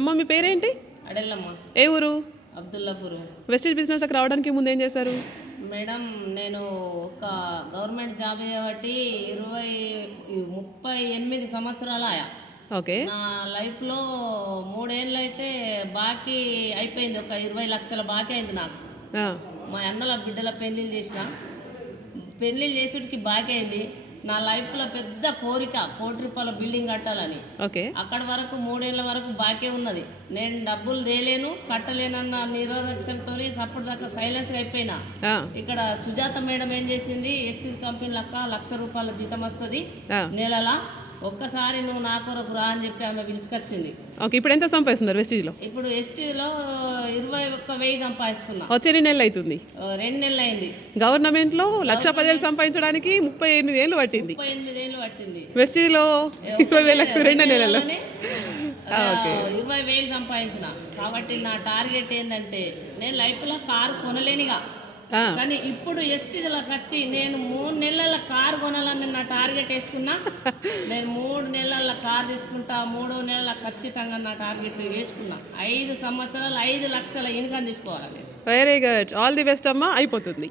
అమ్మ మీ పేరేంటి? అడెల్లమ్మ. ఏ ఊరు? అబ్దుల్లాపూర్. వెస్టేజ్ బిజినెస్లోకి రావడానికి ముందు ఏం చేశారు? మేడం నేను ఒక గవర్నమెంట్ జాబ్ చేయబట్టి 38 సంవత్సరాలు ఆయా. ఓకే. నా లైఫ్లో 3 ఏళ్ళు అయితే బాకీ అయిపోయింది. ఒక 20 లక్షల బాకీ అయింది నాకు. మా అన్నల బిడ్డల పెళ్ళిళ్ళు చేసేటికి బాకీ అయింది. నా లైఫ్లో పెద్ద కోరిక 1 కోటి రూపాయల బిల్డింగ్ కట్టాలని. ఓకే. అక్కడ వరకు 3 ఏళ్ళ వరకు బాకీ ఉన్నది. నేను డబ్బులు తేలేను, కట్టలేనన్న నిరోధకతతో అప్పుడు దాకా సైలెన్స్గా అయిపోయినా. ఇక్కడ సుజాత మేడం ఏం చేసింది, ఎస్టీ కంపెనీ లెక్క 1 లక్ష రూపాయల జీతం వస్తుంది నెలలా, ఒక్కసారి నువ్వు నా కొరకు రా అని చెప్పి ఆమె పిలుచుకొచ్చింది. ఓకే. ఇప్పుడు ఎంత సంపాదిస్తున్నారు వెస్టేజ్లో? ఇప్పుడు ఎస్టీలో 21,000 సంపాదిస్తున్నా. వచ్చే ఎన్ని నెలలు అవుతుంది? 2 నెలలు అయింది. గవర్నమెంట్లో 1,10,000 సంపాదించడానికి 38 ఏళ్ళు పట్టింది. 38 ఏళ్ళు పట్టింది. వెస్టేజ్లో 20,000 2 నెలల్లో 20,000 సంపాదించిన. కాబట్టి నా టార్గెట్ ఏంటంటే నేను లైఫ్లో కారు కొనలేనిగా, కానీ ఇప్పుడు ఎస్టీలకు వచ్చి నేను 3 నెలల కారు కొనాలని నా టార్గెట్ వేసుకున్నా. నేను 3 నెలల కారు తీసుకుంటా, 3 నెలల ఖచ్చితంగా నా టార్గెట్ వేసుకున్నా. 5 సంవత్సరాలు 5 లక్షల ఇన్కమ్ తీసుకోవాలి. Very good, all the best అమ్మా. అయిపోతుంది.